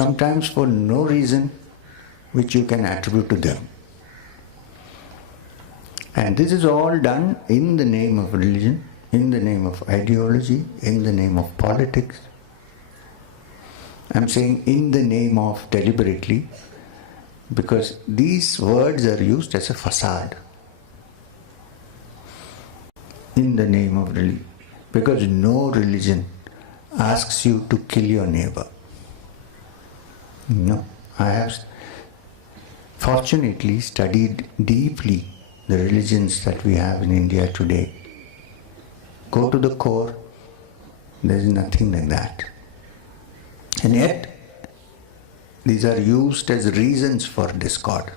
sometimes for no reason which you can attribute to them. And this is all done in the name of religion, in the name of ideology, in the name of politics. I'm saying in the name of deliberately, because these words are used as a facade. In the name of religion. Because no religion asks you to kill your neighbor. No. I have fortunately studied deeply the religions that we have in India today. Go to the core, there is nothing like that. And yet, these are used as reasons for discord.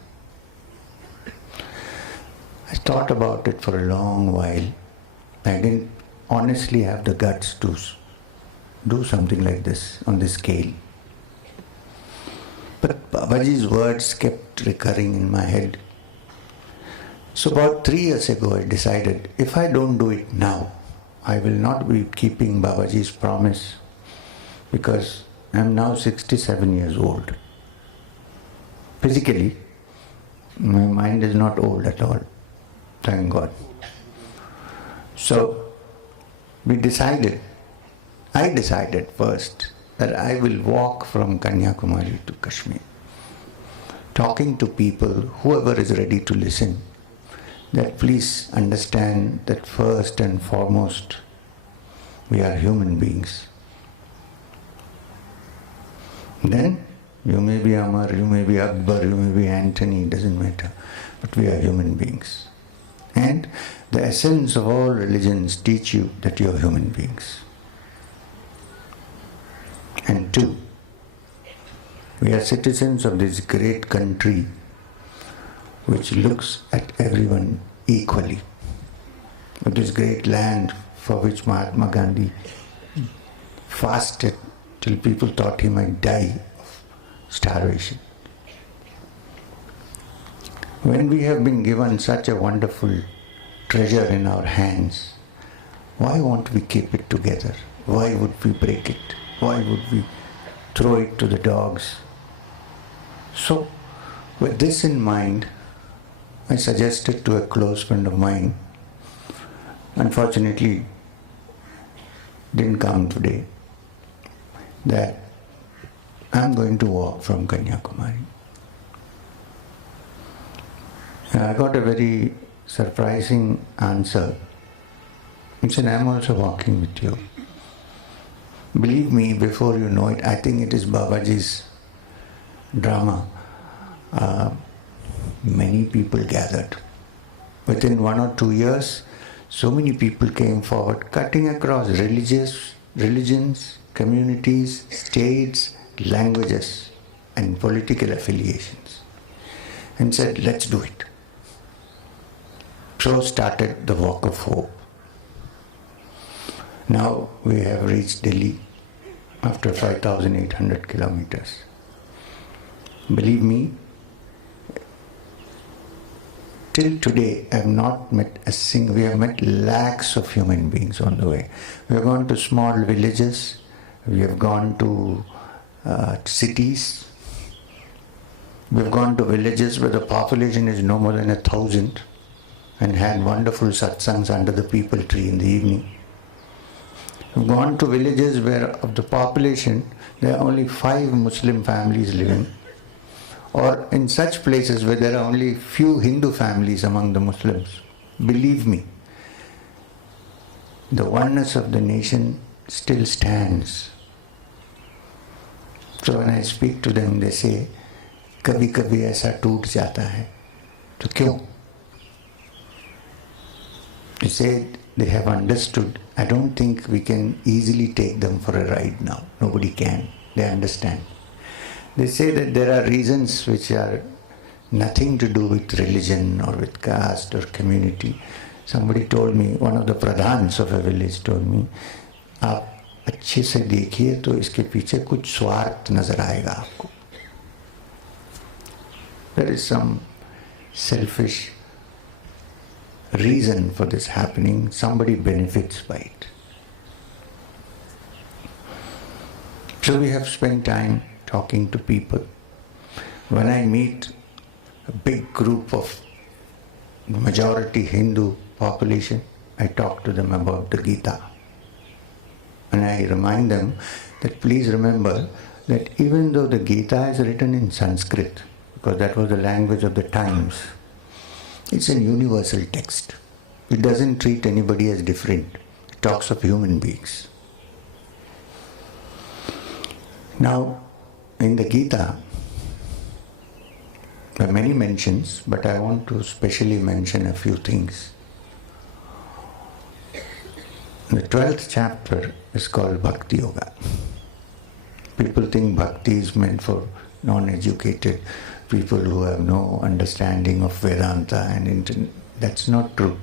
I thought about it for a long while. I didn't honestly have the guts to do something like this on this scale. But Babaji's words kept recurring in my head. So about 3 years ago I decided, if I don't do it now, I will not be keeping Babaji's promise, because I am now 67 years old. Physically, my mind is not old at all, thank God. So, I decided first that I will walk from Kanyakumari to Kashmir, talking to people, whoever is ready to listen, that please understand that first and foremost, we are human beings. Then, you may be Amar, you may be Akbar, you may be Anthony, doesn't matter, but we are human beings. And the essence of all religions teach you that you are human beings. And 2, we are citizens of this great country which looks at everyone equally. Of this great land for which Mahatma Gandhi fasted till people thought he might die of starvation. When we have been given such a wonderful treasure in our hands, why won't we keep it together? Why would we break it? Why would we throw it to the dogs? So, with this in mind, I suggested to a close friend of mine, unfortunately didn't come today, that I'm going to walk from Kanyakumari. I got a very surprising answer. He said, I'm also walking with you. Believe me, before you know it, I think it is Babaji's drama. Many people gathered. Within 1 or 2 years, so many people came forward, cutting across religions, communities, states, languages, and political affiliations, and said, let's do it. So started the Walk of Hope. Now we have reached Delhi after 5,800 kilometers. Believe me, till today I have not met a single, we have met lakhs of human beings on the way. We have gone to small villages, we have gone to cities, we have gone to villages where the population is no more than 1,000 and had wonderful satsangs under the peepal tree in the evening. We have gone to villages where of the population there are only 5 Muslim families living, or in such places where there are only few Hindu families among the Muslims. Believe me, the oneness of the nation still stands. So when I speak to them, they say, कभी कभी ऐसा टूट जाता है, तो क्यों? They say they have understood. I don't think we can easily take them for a ride now. Nobody can. They understand. They say that there are reasons which are nothing to do with religion or with caste or community. Somebody told me, one of the pradhans of a village told me, आप अच्छे से देखिए तो इसके पीछे कुछ स्वार्थ नजर आएगा आपको. There is some selfish reason for this happening. Somebody benefits by it. So we have spent time talking to people. When I meet a big group of majority Hindu population, I talk to them about the Gita. And I remind them that please remember that even though the Gita is written in Sanskrit, because that was the language of the times, it's a universal text. It doesn't treat anybody as different. It talks of human beings. Now, in the Gita, there are many mentions, but I want to specially mention a few things. The 12th chapter is called Bhakti Yoga. People think bhakti is meant for non-educated people who have no understanding of Vedanta and that's not true.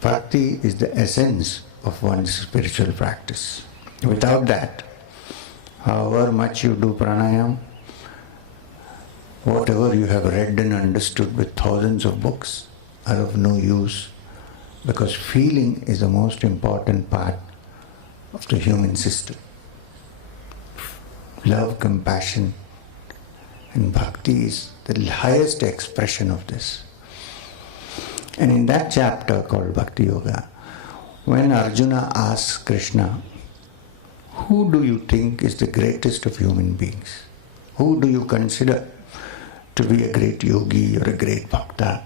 Bhakti is the essence of one's spiritual practice. Without that, however much you do pranayam, whatever you have read and understood with thousands of books are of no use, because feeling is the most important part of the human system. Love, compassion, and bhakti is the highest expression of this. And in that chapter called Bhakti Yoga, when Arjuna asks Krishna, who do you think is the greatest of human beings? Who do you consider to be a great yogi or a great bhakta?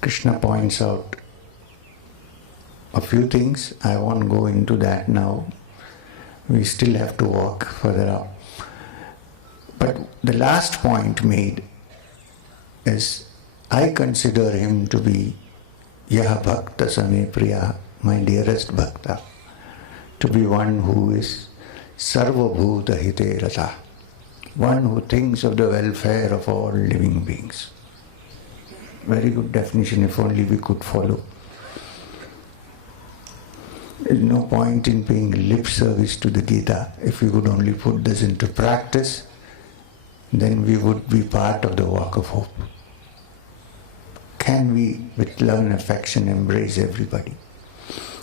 Krishna points out a few things. I won't go into that now. We still have to walk further up. But the last point made is, I consider him to be Yaha Bhakta Same Priya, my dearest bhakta, to be one who is Sarva Bhuta Hite Rata, one who thinks of the welfare of all living beings. Very good definition, if only we could follow. There is no point in paying lip service to the Gita. If we would only put this into practice, then we would be part of the walk of hope. Can we, with love and affection, embrace everybody?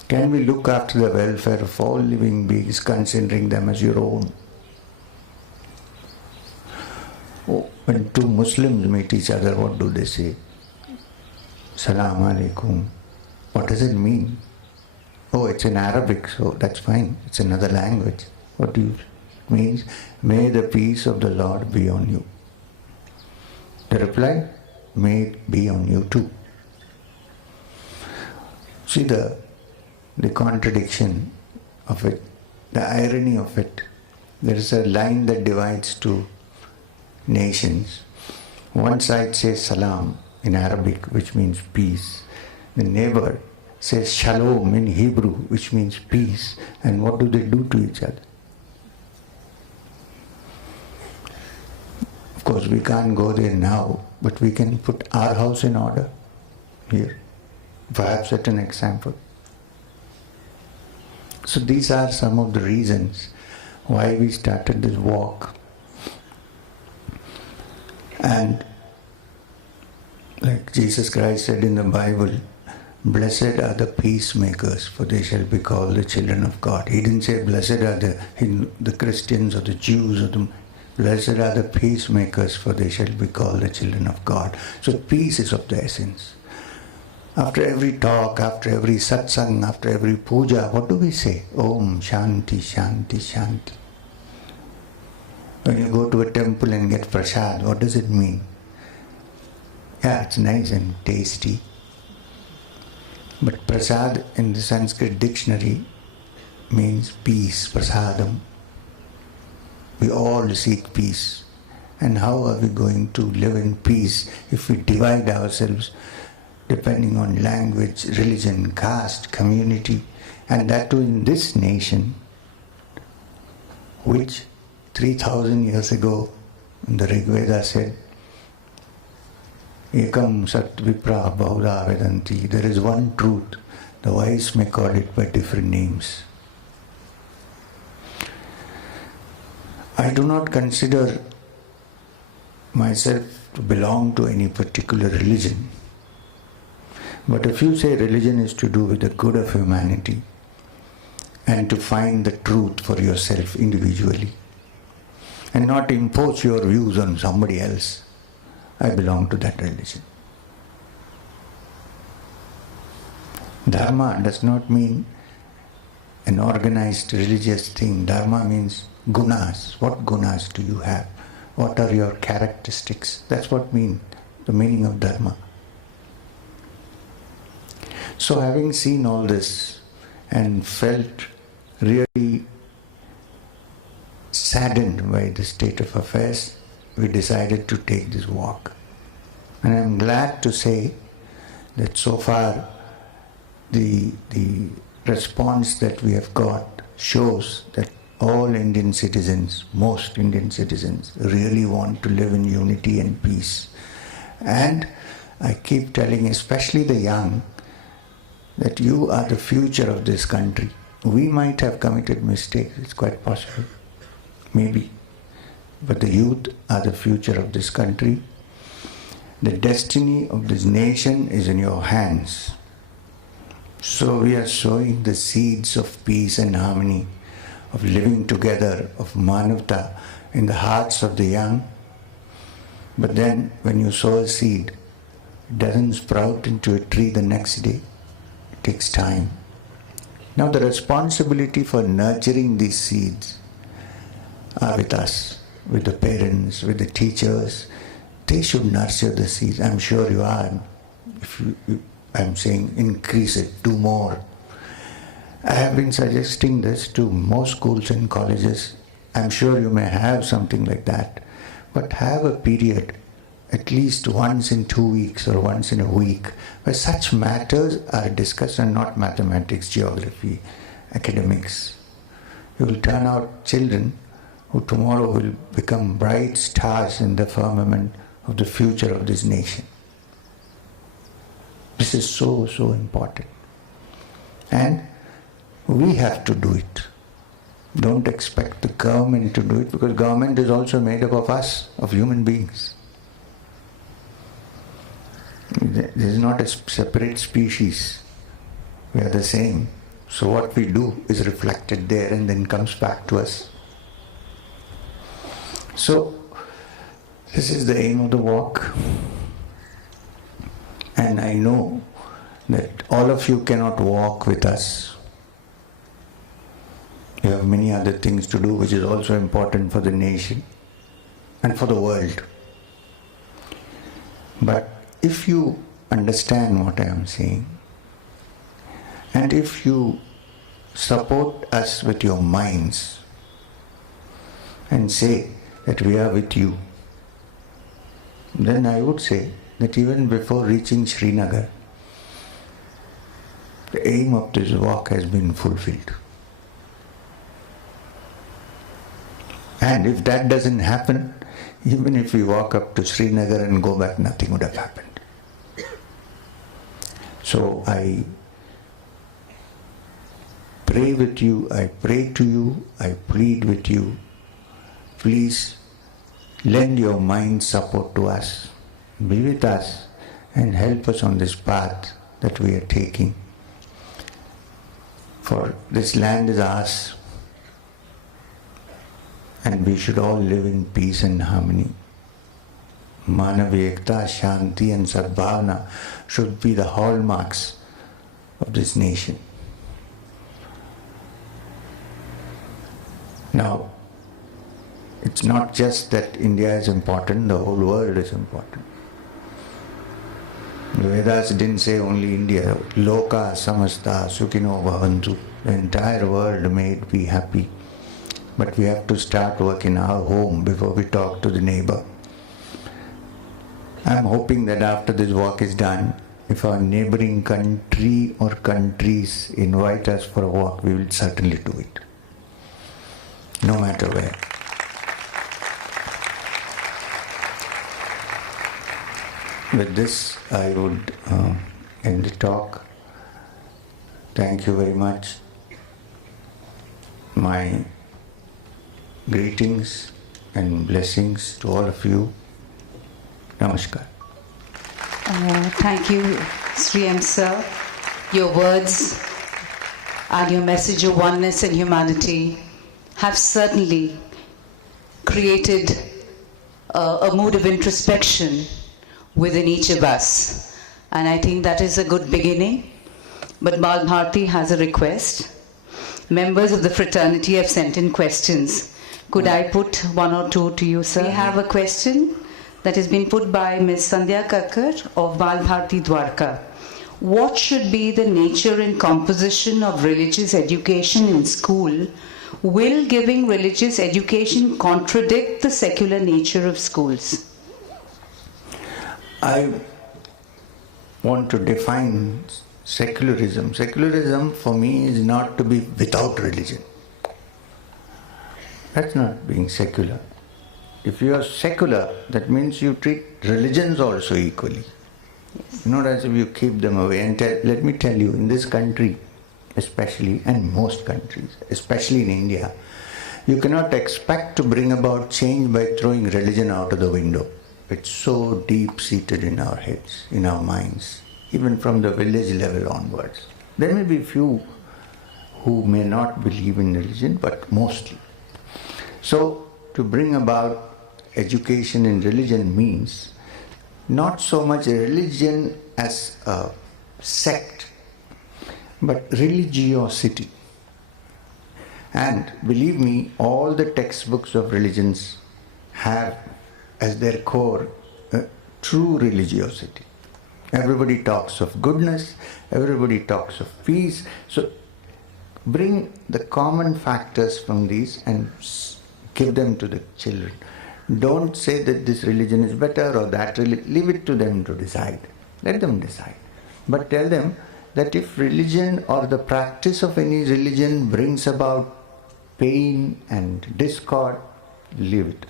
Can we look after the welfare of all living beings, considering them as your own? Oh, when two Muslims meet each other, what do they say? Salam alaikum. What does it mean? Oh, it's in Arabic, so that's fine. It's another language. What do it means? May the peace of the Lord be on you. The reply, may it be on you too. See the contradiction of it, the irony of it. There is a line that divides two nations. One side says salam in Arabic, which means peace. The neighbor says shalom in Hebrew, which means peace. And what do they do to each other? Of course, we can't go there now, but we can put our house in order here, perhaps at an example. So these are some of the reasons why we started this walk. And like Jesus Christ said in the Bible, blessed are the peacemakers, for they shall be called the children of God. He didn't say blessed are the Christians or the Jews or the blessed are the peacemakers, for they shall be called the children of God. So peace is of the essence. After every talk, after every satsang, after every puja, what do we say? Om Shanti, Shanti, Shanti. When you go to a temple and get prasad, what does it mean? Yeah, it's nice and tasty. But prasad in the Sanskrit dictionary means peace, prasadam. We all seek peace. And how are we going to live in peace if we divide ourselves depending on language, religion, caste, community, and that too in this nation, which 3,000 years ago the Rig Veda said, Ekam Sat Vipra Bahudha Vedanti. There is one truth. The wise may call it by different names. I do not consider myself to belong to any particular religion. But if you say religion is to do with the good of humanity, and to find the truth for yourself individually and not impose your views on somebody else. I belong to that religion. Dharma does not mean an organized religious thing. Dharma means gunas. What gunas do you have? What are your characteristics? That's what means the meaning of Dharma. So having seen all this and felt really saddened by the state of affairs, we decided to take this walk. And I'm glad to say that so far the response that we have got shows that all Indian citizens, most Indian citizens, really want to live in unity and peace. And I keep telling especially the young that you are the future of this country. We might have committed mistakes, it's quite possible, maybe. But the youth are the future of this country. The destiny of this nation is in your hands. So we are sowing the seeds of peace and harmony, of living together, of manavta in the hearts of the young. But then when you sow a seed, it doesn't sprout into a tree the next day. It takes time. Now the responsibility for nurturing these seeds are with us, with the parents, with the teachers. They should nurture the seeds. I'm sure you are. If I'm saying increase it, do more. I have been suggesting this to most schools and colleges. I'm sure you may have something like that. But have a period, at least once in 2 weeks or once in a week, where such matters are discussed and not mathematics, geography, academics. You will turn out children who tomorrow will become bright stars in the firmament of the future of this nation. This is so, so important. And we have to do it. Don't expect the government to do it, because government is also made up of us, of human beings. This is not a separate species. We are the same. So what we do is reflected there and then comes back to us. So this is the aim of the walk. And I know that all of you cannot walk with us. You have many other things to do, which is also important for the nation and for the world. But if you understand what I am saying, and if you support us with your minds and say that we are with you, then I would say that even before reaching Srinagar, the aim of this walk has been fulfilled. And if that doesn't happen, even if we walk up to Srinagar and go back, nothing would have happened. So I pray with you, I pray to you, I plead with you, please lend your mind support to us, be with us and help us on this path that we are taking. For this land is ours, and we should all live in peace and harmony. Manavya Ekta, Shanti and Sadbhavana should be the hallmarks of this nation. Now, it's not just that India is important, the whole world is important. The Vedas didn't say only India. Loka samasta sukhino bhavantu. The entire world may be happy. But we have to start work in our home before we talk to the neighbor. I'm hoping that after this walk is done, if our neighboring country or countries invite us for a walk, we will certainly do it. No matter where. With this, I would end the talk. Thank you very much. My greetings and blessings to all of you. Namaskar. Thank you, Sri M. Sir. Your words and your message of oneness and humanity have certainly created a mood of introspection within each of us. And I think that is a good beginning. But Bal Bharati has a request. Members of the fraternity have sent in questions. Could I put one or two to you, sir? We have a question that has been put by Ms. Sandhya Kakkar of Bal Bharati Dwarka. What should be the nature and composition of religious education in school? Will giving religious education contradict the secular nature of schools? I want to define secularism. Secularism for me is not to be without religion. That's not being secular. If you are secular, that means you treat religions also equally. Yes. Not as if you keep them away. And let me tell you, in this country especially, and most countries, especially in India, you cannot expect to bring about change by throwing religion out of the window. It's so deep-seated in our heads, in our minds, even from the village level onwards. There may be few who may not believe in religion, but mostly. So, to bring about education in religion means not so much a religion as a sect, but religiosity. And believe me, all the textbooks of religions have as their core true religiosity. Everybody talks of goodness, everybody talks of peace. So bring the common factors from these and give them to the children. Don't say that this religion is better or that religion. Leave it to them to decide. Let them decide. But tell them that if religion or the practice of any religion brings about pain and discord, leave it.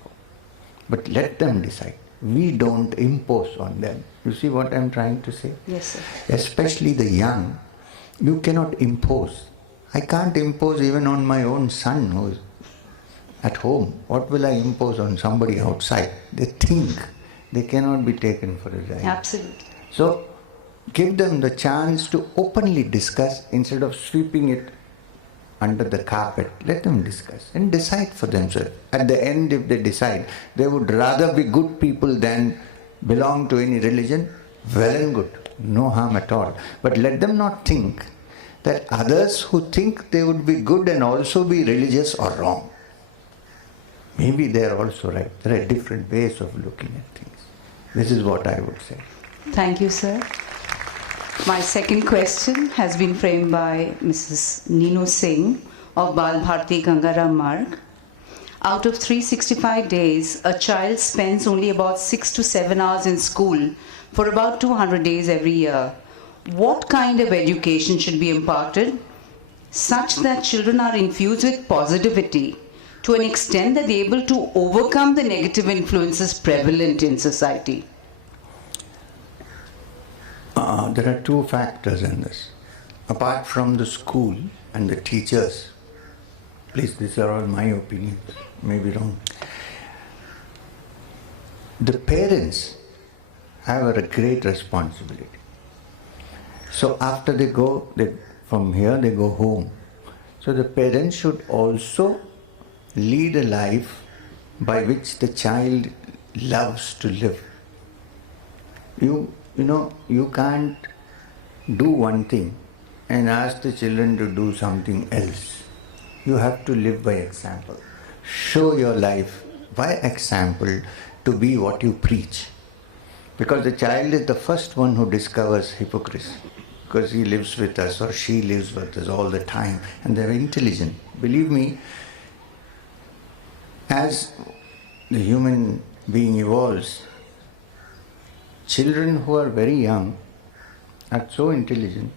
But let them decide. We don't impose on them. You see what I'm trying to say? Yes, sir. Especially the young, you cannot impose. I can't impose even on my own son who's at home. What will I impose on somebody outside? They think. They cannot be taken for a ride. Absolutely. So, give them the chance to openly discuss instead of sweeping it under the carpet. Let them discuss and decide for themselves. At the end, if they decide they would rather be good people than belong to any religion, well and good. No harm at all. But let them not think that others who think they would be good and also be religious are wrong. Maybe they are also right. There are different ways of looking at things. This is what I would say. Thank you, sir. My second question has been framed by Mrs. Nino Singh of Bal Bharati Gangaram Marg. Out of 365 days, a child spends only about 6 to 7 hours in school for about 200 days every year. What kind of education should be imparted such that children are infused with positivity to an extent that they're able to overcome the negative influences prevalent in society? There are two factors in this. Apart from the school and the teachers, please, these are all my opinions, may be wrong. The parents have a great responsibility. So after they go, from here they go home. So the parents should also lead a life by which the child loves to live. You know, you can't do one thing and ask the children to do something else. You have to live by example. Show your life by example to be what you preach. Because the child is the first one who discovers hypocrisy. Because he lives with us or she lives with us all the time and they're intelligent. Believe me, as the human being evolves, children who are very young are so intelligent.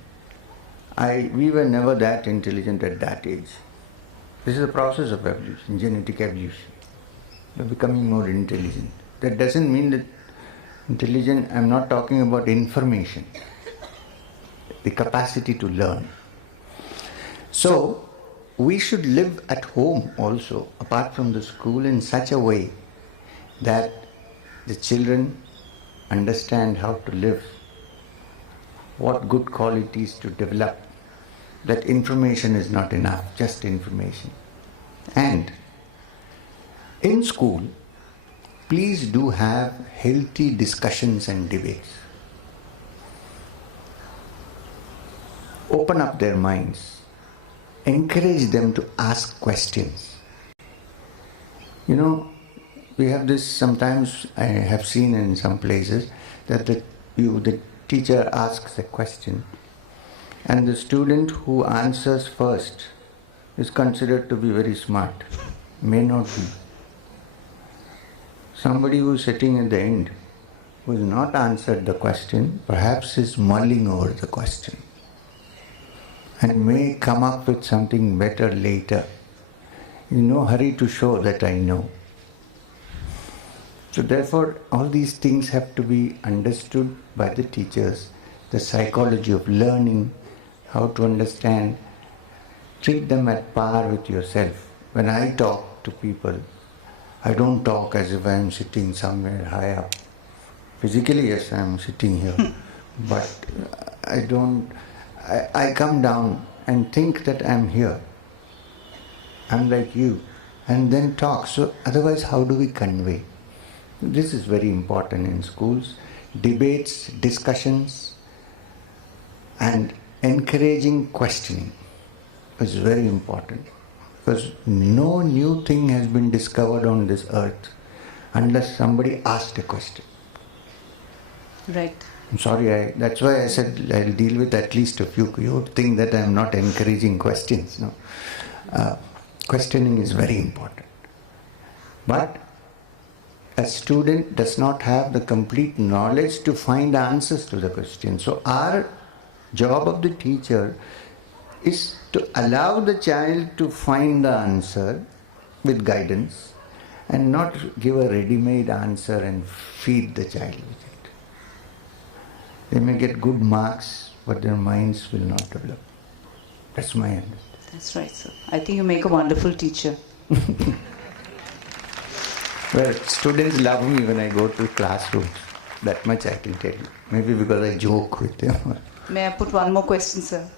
We were never that intelligent at that age. This is a process of evolution, genetic evolution. You're becoming more intelligent. That doesn't mean that intelligent, I'm not talking about information, the capacity to learn. So, we should live at home also, apart from the school, in such a way that the children understand how to live, what good qualities to develop, that information is not enough, just information. And in school, please do have healthy discussions and debates. Open up their minds. Encourage them to ask questions. You know, we have this, sometimes I have seen in some places that the teacher asks a question and the student who answers first is considered to be very smart. May not be. Somebody who is sitting at the end, who has not answered the question, perhaps is mulling over the question and may come up with something better later. In no hurry to show that I know. So therefore, all these things have to be understood by the teachers, the psychology of learning, how to understand, treat them at par with yourself. When I talk to people, I don't talk as if I am sitting somewhere high up. Physically, yes, I am sitting here, but I come down and think that I am here. I am like you, and then talk. So otherwise, how do we convey? This is very important in schools. Debates, discussions, and encouraging questioning is very important. Because no new thing has been discovered on this earth unless somebody asked a question. Right. I'm sorry, that's why I said I'll deal with at least a few. You would think that I'm not encouraging questions. No. Questioning is very important. But a student does not have the complete knowledge to find answers to the question. So our job of the teacher is to allow the child to find the answer with guidance and not give a ready-made answer and feed the child with it. They may get good marks, but their minds will not develop. That's my understanding. That's right, sir. I think you make a wonderful teacher. Well, students love me when I go to classrooms. That much I can tell you. Maybe because I joke with them. May I put one more question, sir?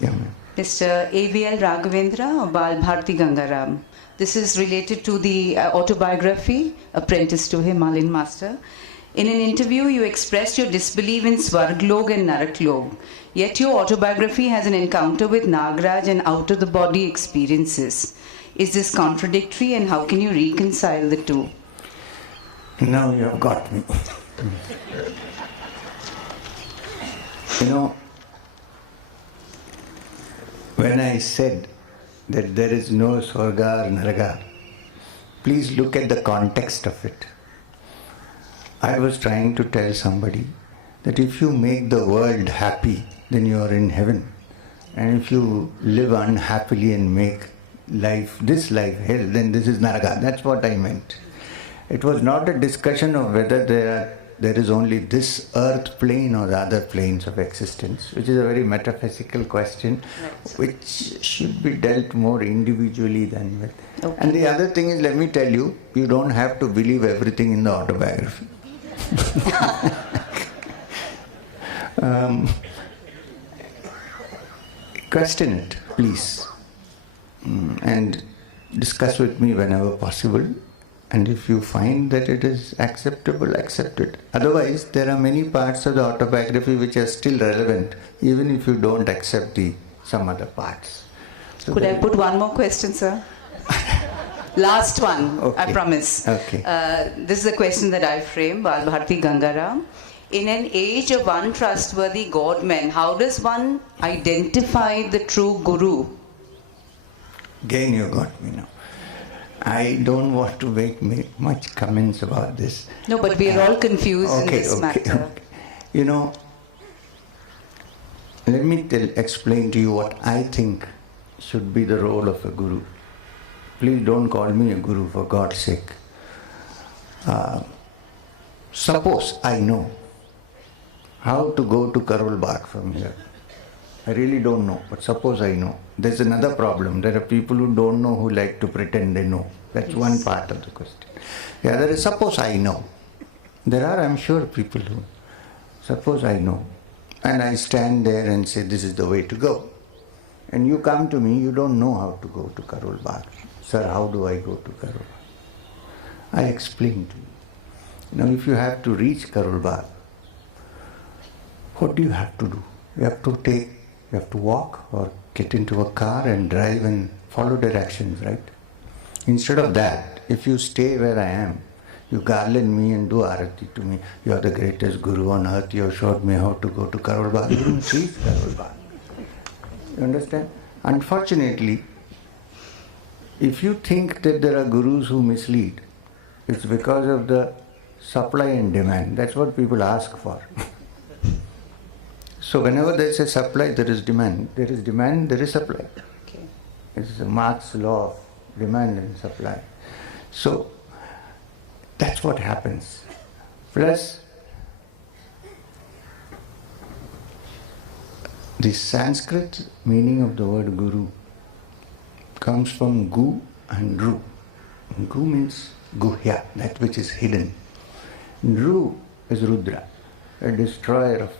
Yeah, ma'am. Mr. A.V.L. Raghavendra or Bal Bharati Gangaram. This is related to the autobiography, Apprentice to Himalayan Master. In an interview, you expressed your disbelief in Svarglok and Naraklok. Yet your autobiography has an encounter with Nagraj and out-of-the-body experiences. Is this contradictory, and how can you reconcile the two? Now you have got me. You know, when I said that there is no Swarga or Naraga, please look at the context of it. I was trying to tell somebody that if you make the world happy, then you are in heaven. And if you live unhappily and make this life hell, then this is Naraga. That's what I meant. It was not a discussion of whether there is only this earth plane or the other planes of existence, which is a very metaphysical question, which should be dealt more individually than with. Okay. And the other thing is, let me tell you, you don't have to believe everything in the autobiography. Question it, please, and discuss with me whenever possible. And if you find that it is acceptable, accept it. Otherwise, there are many parts of the autobiography which are still relevant, even if you don't accept some other parts. So could I put one more question, sir? Last one, okay. I promise. Okay. This is a question that I frame, Bal Bharati Gangaram. In an age of untrustworthy godmen, how does one identify the true guru? Again, you got me now. I don't want to make much comments about this. No, but we are all confused in this matter. Okay. You know, let me explain to you what I think should be the role of a guru. Please don't call me a guru, for God's sake. Suppose I know how to go to Karol Bagh from here. I really don't know, but suppose I know. There's another problem. There are people who don't know, who like to pretend they know. That's one part of the question. The other is, suppose I know. There are, I'm sure, people who, suppose I know. And I stand there and say, this is the way to go. And you come to me, you don't know how to go to Karol Bagh. Sir, how do I go to Karol Bagh? I explain to you. Now, if you have to reach Karol Bagh, what do you have to do? You have to walk or get into a car and drive and follow directions, right? Instead of that, if you stay where I am, you garland me and do arati to me. You are the greatest guru on earth. You have showed me how to go to Karol Bagh. You don't reach Karol Bagh. You understand? Unfortunately, if you think that there are gurus who mislead, it's because of the supply and demand. That's what people ask for. So whenever there is a supply, there is demand. There is demand, there is supply. Okay. It's Marx's law of demand and supply. So that's what happens. Plus, the Sanskrit meaning of the word guru comes from gu and ru. Gu means guhya, that which is hidden. Ru is Rudra, a destroyer of